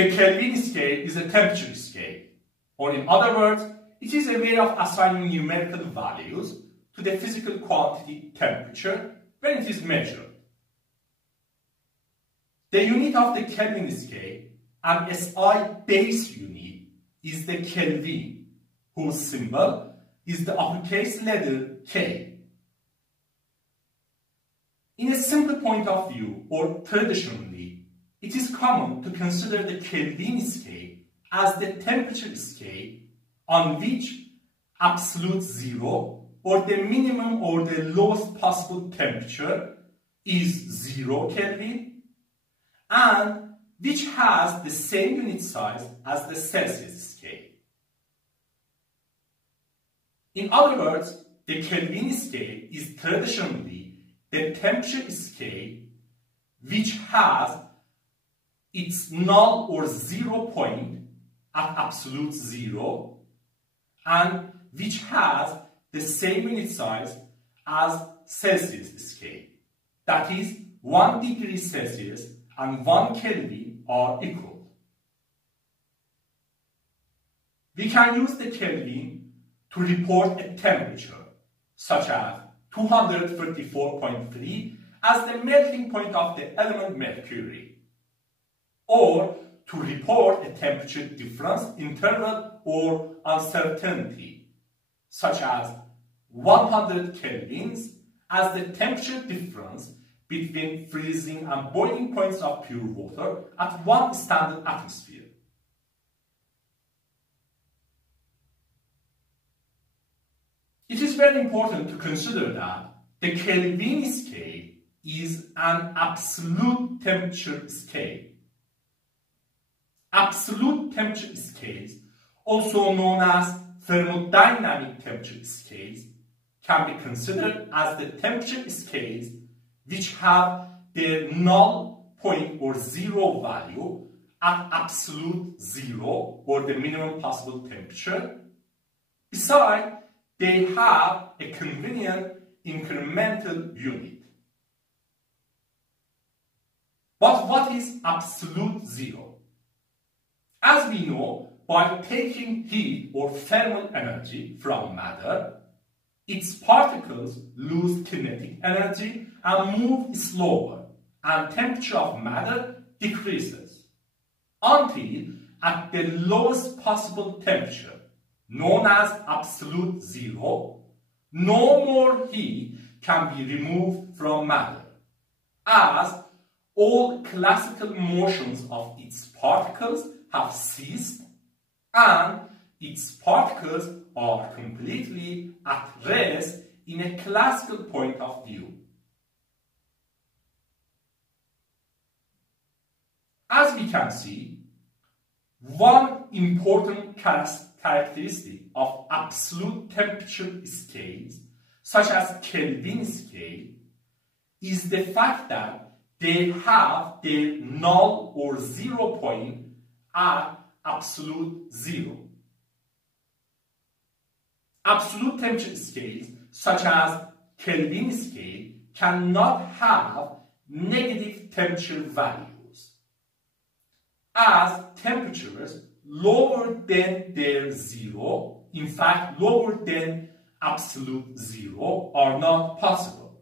The Kelvin scale is a temperature scale, or in other words, it is a way of assigning numerical values to the physical quantity temperature when it is measured. The unit of the Kelvin scale, an SI base unit, is the Kelvin, whose symbol is the uppercase letter K. In a simple point of view, or traditionally, it is common to consider the Kelvin scale as the temperature scale on which absolute zero, or the minimum or the lowest possible temperature, is 0 Kelvin, and which has the same unit size as the Celsius scale. In other words, the Kelvin scale is traditionally the temperature scale which has its null or 0 point at absolute zero and which has the same unit size as Celsius scale. That is, 1 degree Celsius and 1 Kelvin are equal. We can use the Kelvin to report a temperature, such as 234.3 as the melting point of the element mercury, or to report a temperature difference interval or uncertainty, such as 100 kelvins as the temperature difference between freezing and boiling points of pure water at 1 standard atmosphere. It is very important to consider that the Kelvin scale is an absolute temperature scale. Absolute temperature scales, also known as thermodynamic temperature scales, can be considered as the temperature scales which have their null point or 0 value at absolute 0 or the minimum possible temperature. Besides, they have a convenient incremental unit. But what is absolute 0? As we know, by taking heat or thermal energy from matter, its particles lose kinetic energy and move slower, and temperature of matter decreases until at the lowest possible temperature, known as absolute 0, no more heat can be removed from matter, as all classical motions of its particles have ceased and its particles are completely at rest in a classical point of view. As we can see, one important characteristic of absolute temperature scales, such as Kelvin scale, is the fact that they have their null or 0 point at absolute 0. Absolute temperature scales, such as Kelvin scale, cannot have negative temperature values, as temperatures lower than their 0, in fact lower than absolute 0, are not possible.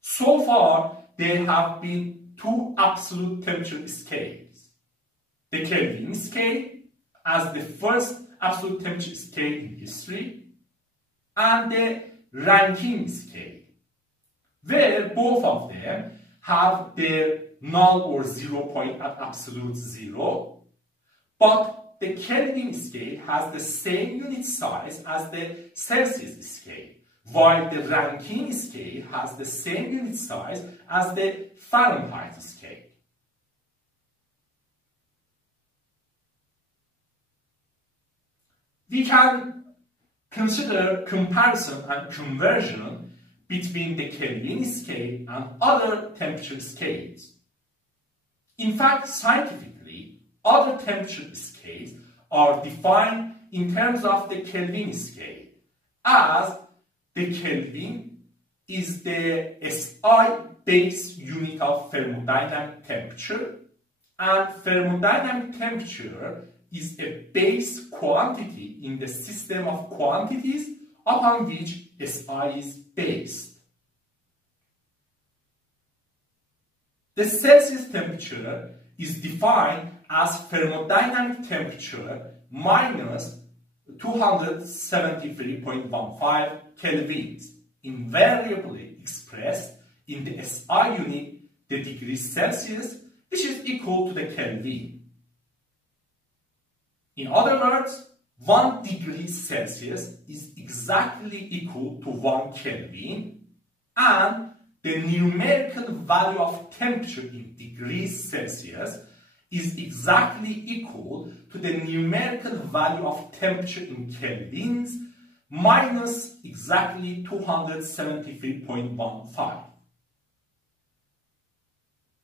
So far, there have been 2 absolute temperature scales: the Kelvin scale as the first absolute temperature scale in history, and the Rankine scale, where both of them have their null or 0 point at absolute 0, but the Kelvin scale has the same unit size as the Celsius scale, while the Rankine scale has the same unit size as the Fahrenheit scale. We can consider comparison and conversion between the Kelvin scale and other temperature scales. In fact, scientifically, other temperature scales are defined in terms of the Kelvin scale, as the Kelvin is the SI base unit of thermodynamic temperature, and thermodynamic temperature is a base quantity in the system of quantities upon which SI is based. The Celsius temperature is defined as thermodynamic temperature minus 273.15 kelvins, invariably expressed in the SI unit, the degrees Celsius, which is equal to the Kelvin. In other words, 1 degree Celsius is exactly equal to 1 Kelvin, and the numerical value of temperature in degrees Celsius is exactly equal to the numerical value of temperature in kelvins minus exactly 273.15.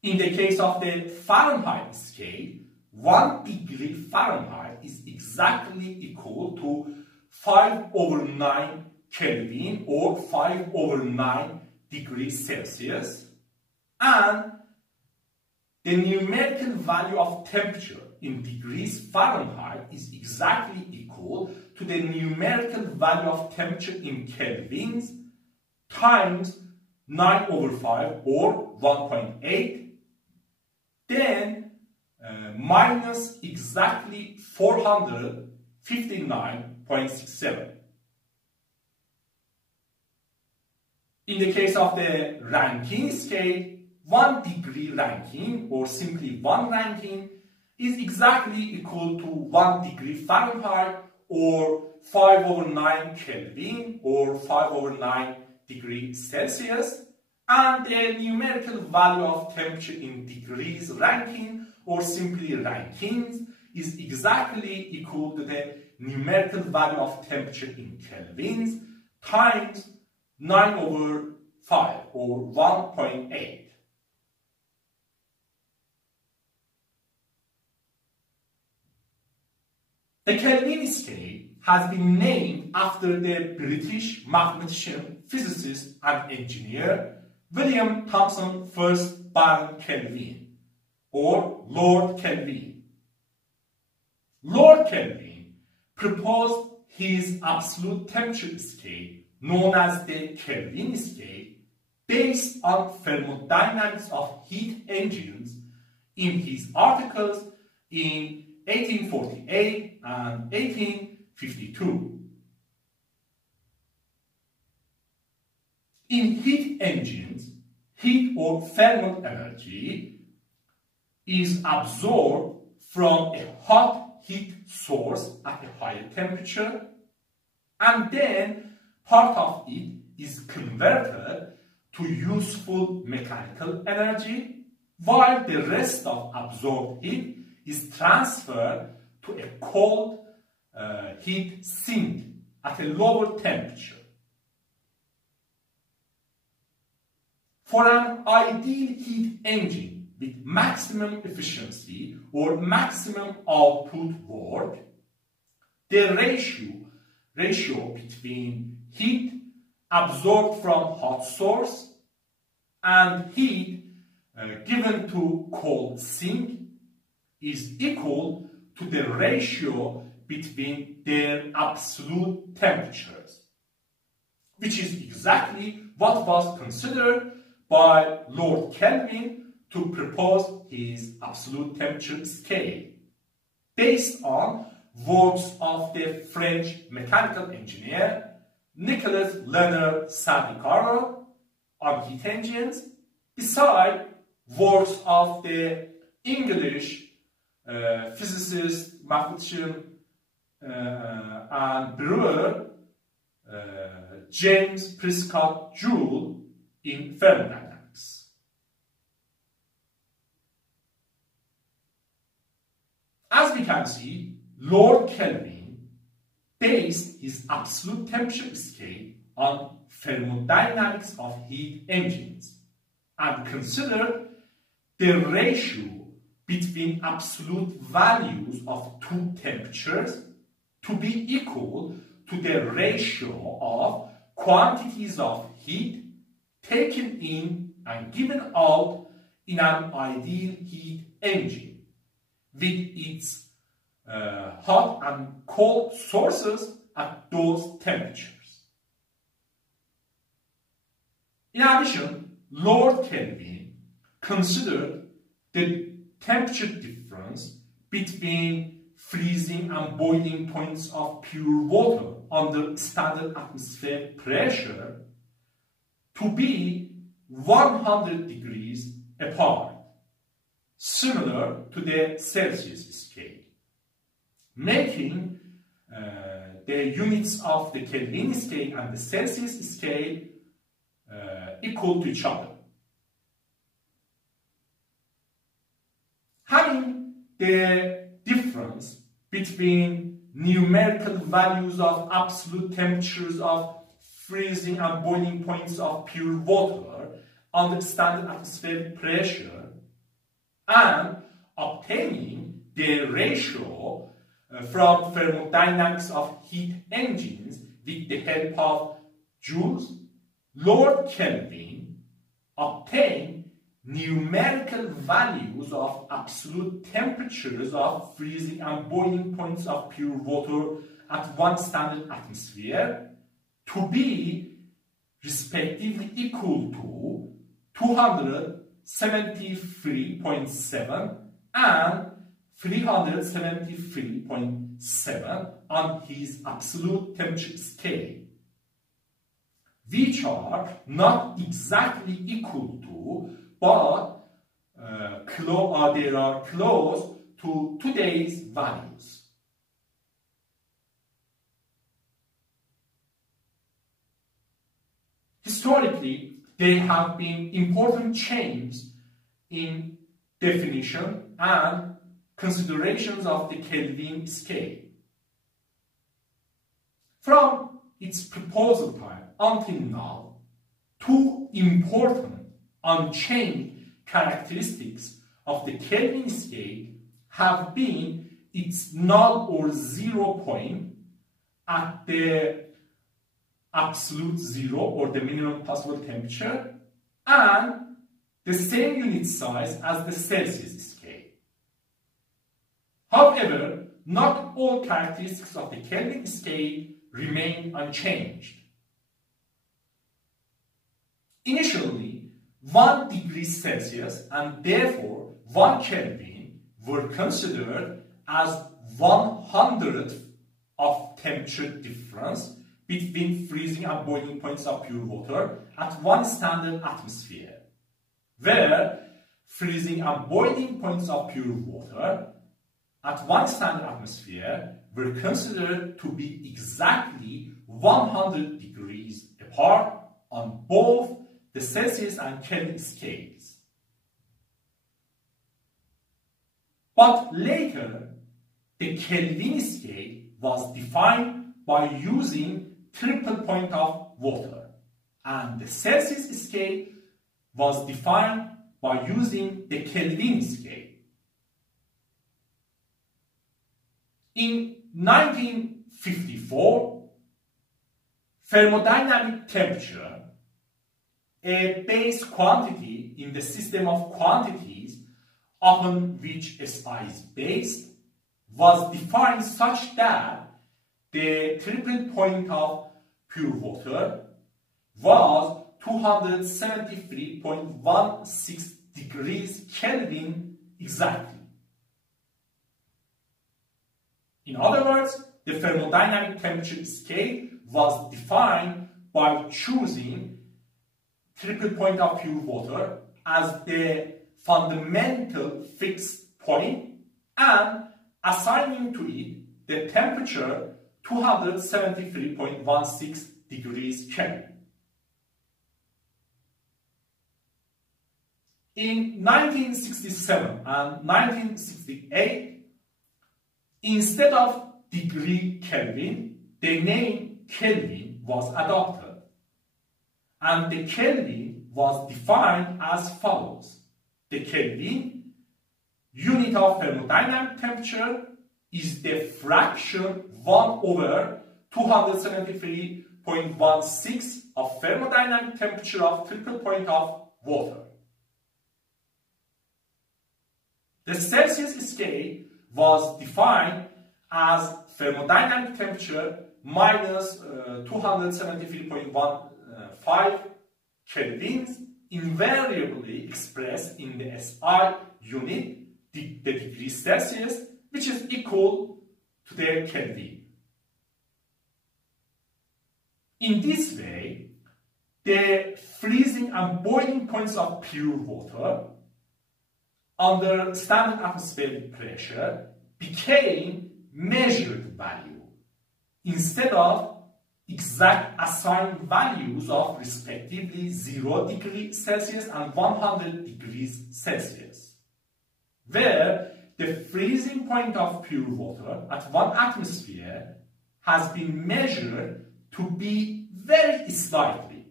In the case of the Fahrenheit scale, 1 degree Fahrenheit is exactly equal to 5/9 Kelvin or 5/9 degrees Celsius, and the numerical value of temperature in degrees Fahrenheit is exactly equal to the numerical value of temperature in kelvins times 9/5 or 1.8, then minus exactly 459.67. In the case of the Rankine scale, 1 degree Rankine, or simply 1 Rankine, is exactly equal to 1 degree Fahrenheit or 5/9 Kelvin or 5/9 degrees Celsius, and the numerical value of temperature in degrees Rankine, or simply Rankines, is exactly equal to the numerical value of temperature in kelvins times 9/5 or 1.8. The Kelvin scale has been named after the British mathematician, physicist and engineer William Thomson First Baron Kelvin, or Lord Kelvin. Lord Kelvin proposed his absolute temperature scale, known as the Kelvin scale, based on thermodynamics of heat engines in his articles in 1848 and 1852. In heat engines, heat or thermal energy is absorbed from a hot heat source at a higher temperature, and then part of it is converted to useful mechanical energy, while the rest of absorbed heat is transferred to a cold heat sink at a lower temperature. For an ideal heat engine with maximum efficiency or maximum output work, the ratio between heat absorbed from hot source and heat given to cold sink is equal to the ratio between their absolute temperatures, which is exactly what was considered by Lord Kelvin to propose his absolute temperature scale, based on works of the French mechanical engineer Nicolas Leonard Saint-Nicaro on heat engines, beside works of the English physicist, mathematician and brewer James Prescott Joule in thermodynamics. As we can see, Lord Kelvin based his absolute temperature scale on thermodynamics of heat engines and considered the ratio between absolute values of two temperatures to be equal to the ratio of quantities of heat taken in and given out in an ideal heat engine. with its hot and cold sources at those temperatures. In addition, Lord Kelvin considered the temperature difference between freezing and boiling points of pure water under standard atmospheric pressure to be 100 degrees apart, similar to the Celsius scale, making the units of the Kelvin scale and the Celsius scale equal to each other. Having the difference between numerical values of absolute temperatures of freezing and boiling points of pure water under standard atmospheric pressure and obtaining the ratio from thermodynamics of heat engines with the help of joules, Lord Kelvin obtained numerical values of absolute temperatures of freezing and boiling points of pure water at one standard atmosphere to be respectively equal to 273.7 and 373.7 on his absolute temperature scale, which are not exactly equal to, but they are close to today's values. Historically, there have been important changes in definition and considerations of the Kelvin scale. From its proposal time until now, two important unchanged characteristics of the Kelvin scale have been its null or 0 point at the absolute zero or the minimum possible temperature and the same unit size as the Celsius scale. However, not all characteristics of the Kelvin scale remain unchanged. Initially, 1 degree Celsius and therefore 1 Kelvin were considered as 1/100th of temperature difference between freezing and boiling points of pure water at one standard atmosphere, where freezing and boiling points of pure water at one standard atmosphere were considered to be exactly 100 degrees apart on both the Celsius and Kelvin scales. But later, the Kelvin scale was defined by using triple point of water, and the Celsius scale was defined by using the Kelvin scale. In 1954, thermodynamic temperature, a base quantity in the system of quantities upon which SI is based, was defined such that the triple point of pure water was 273.16 degrees Kelvin exactly. In other words, the thermodynamic temperature scale was defined by choosing triple point of pure water as the fundamental fixed point and assigning to it the temperature 273.16 degrees Kelvin. In 1967 and 1968, instead of degree Kelvin, the name Kelvin was adopted, and the Kelvin was defined as follows. The Kelvin, unit of thermodynamic temperature, is the fraction 1/273.16 of thermodynamic temperature of triple point of water. The Celsius scale was defined as thermodynamic temperature minus 273.15 kelvins, invariably expressed in the SI unit, the degrees Celsius, which is equal to their Kelvin. In this way, the freezing and boiling points of pure water under standard atmospheric pressure became measured value instead of exact assigned values of respectively 0 degrees Celsius and 100 degrees Celsius, where the freezing point of pure water at 1 atmosphere has been measured to be very slightly,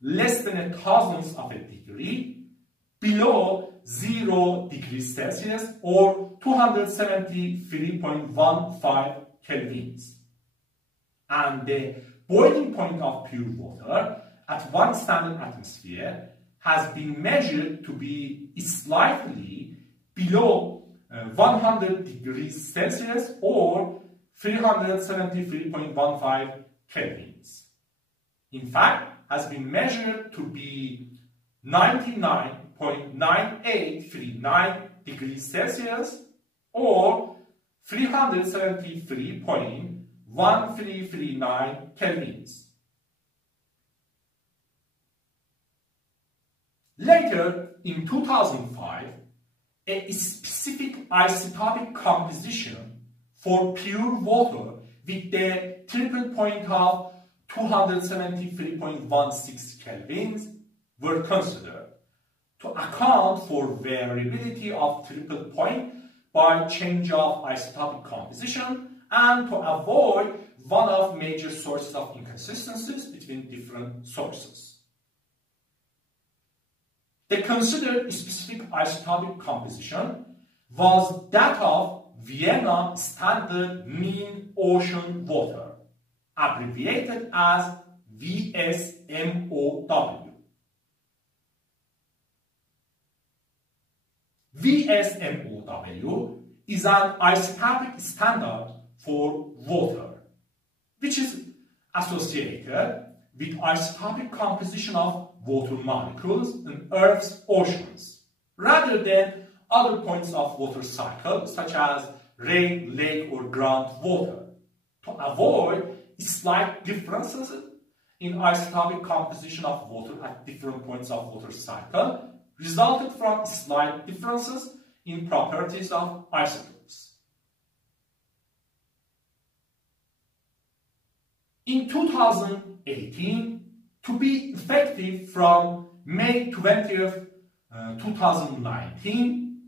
less than a thousandth of a degree, below 0 degrees Celsius or 273.15 kelvins. And the boiling point of pure water at 1 standard atmosphere has been measured to be slightly below 100 degrees Celsius or 373.15 kelvins. In fact, has been measured to be 99.9839 degrees Celsius or 373.1339 kelvins. Later, in 2005, a specific isotopic composition for pure water with the triple point of 273.16 kelvins were considered to account for variability of triple point by change of isotopic composition and to avoid one of major sources of inconsistencies between different sources. The considered specific isotopic composition was that of Vienna Standard Mean Ocean Water, abbreviated as VSMOW. VSMOW is an isotopic standard for water, which is associated with isotopic composition of water molecules in Earth's oceans, rather than other points of water cycle, such as rain, lake, or groundwater, to avoid slight differences in isotopic composition of water at different points of water cycle, resulted from slight differences in properties of isotopes. In 2018, to be effective from May 20th, 2019,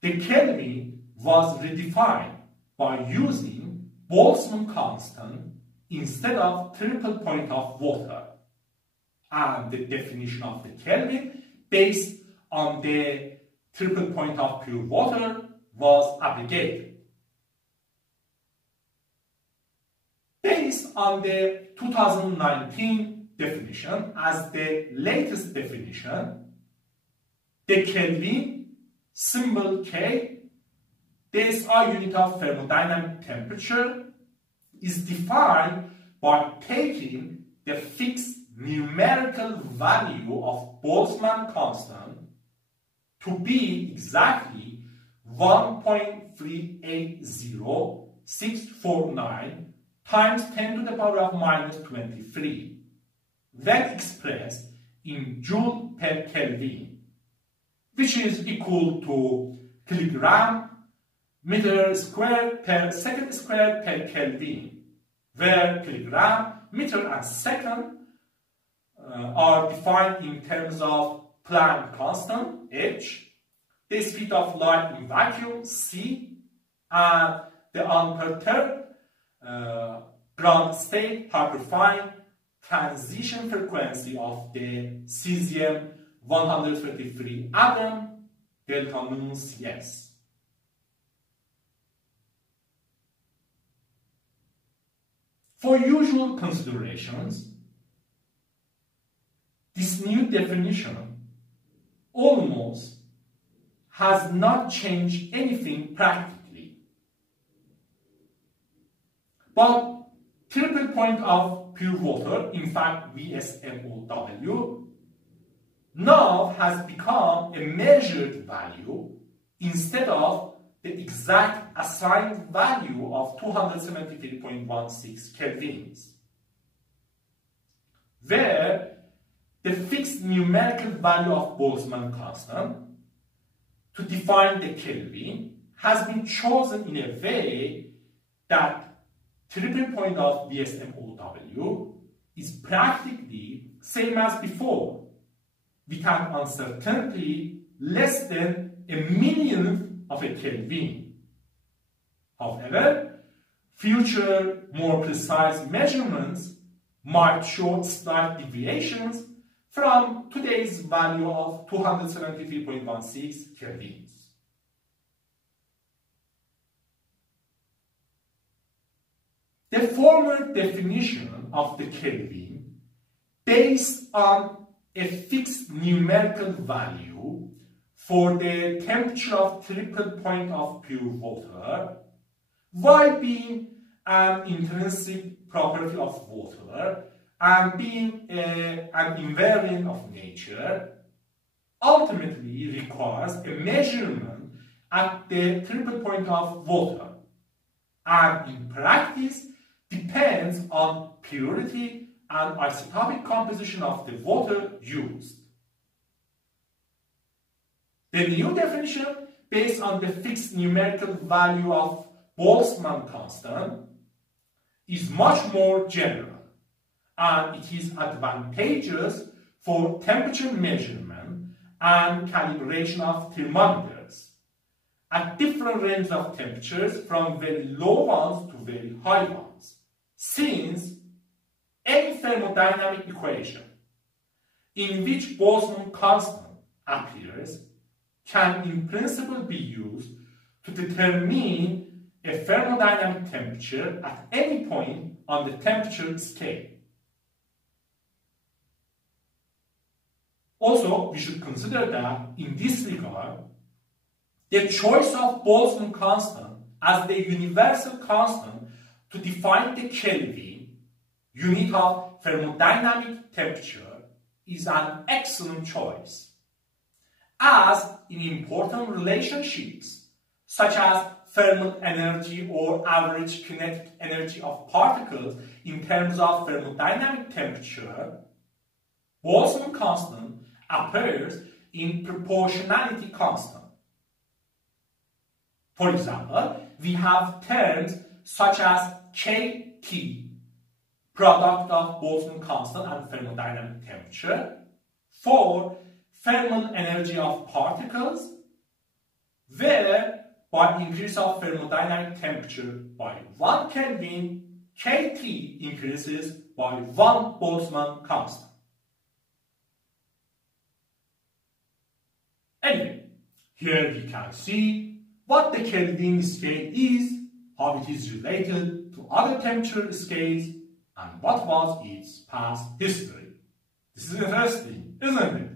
the Kelvin was redefined by using Boltzmann constant instead of triple point of water, and the definition of the Kelvin based on the triple point of pure water was abrogated. Based on the 2019 definition as the latest definition, the Kelvin, symbol K, the SI unit of thermodynamic temperature, is defined by taking the fixed numerical value of Boltzmann constant to be exactly 1.380649 times 10 to the power of minus 23, when expressed in joule per Kelvin, which is equal to kilogram meter squared per second squared per Kelvin, where kilogram, meter, and second are defined in terms of Planck constant, H, the speed of light in vacuum, C, and the unperturbed ground state hyperfine transition frequency of the cesium-133 atom, delta nu Cs. For usual considerations, this new definition almost has not changed anything practically, But triple point of pure water, in fact VSMOW, now has become a measured value instead of the exact assigned value of 273.16 kelvins, where the fixed numerical value of Boltzmann constant to define the Kelvin has been chosen in a way that triple point of VSMOW is practically same as before, with an uncertainty less than a millionth of a Kelvin. However, future more precise measurements might show slight deviations from today's value of 273.16 kelvins. The former definition of the Kelvin, based on a fixed numerical value for the temperature of triple point of pure water, while being an intrinsic property of water and being an invariant of nature, ultimately requires a measurement at the triple point of water, and in practice depends on purity and isotopic composition of the water used. The new definition, based on the fixed numerical value of Boltzmann constant, is much more general, and it is advantageous for temperature measurement and calibration of thermometers at different ranges of temperatures, from very low ones to very high ones, since any thermodynamic equation in which Boltzmann constant appears can in principle be used to determine a thermodynamic temperature at any point on the temperature scale. Also, we should consider that in this regard, the choice of Boltzmann constant as the universal constant to define the Kelvin, unit of thermodynamic temperature, is an excellent choice, as in important relationships such as thermal energy or average kinetic energy of particles in terms of thermodynamic temperature, Boltzmann constant appears in proportionality constant. For example, we have terms such as Kt, product of Boltzmann constant and thermodynamic temperature, for thermal energy of particles, where by increase of thermodynamic temperature by 1 Kelvin, Kt increases by 1 Boltzmann constant. Anyway, here we can see what the Kelvin scale is, how it is related to other temperature scales, and what was its past history. This is interesting, isn't it?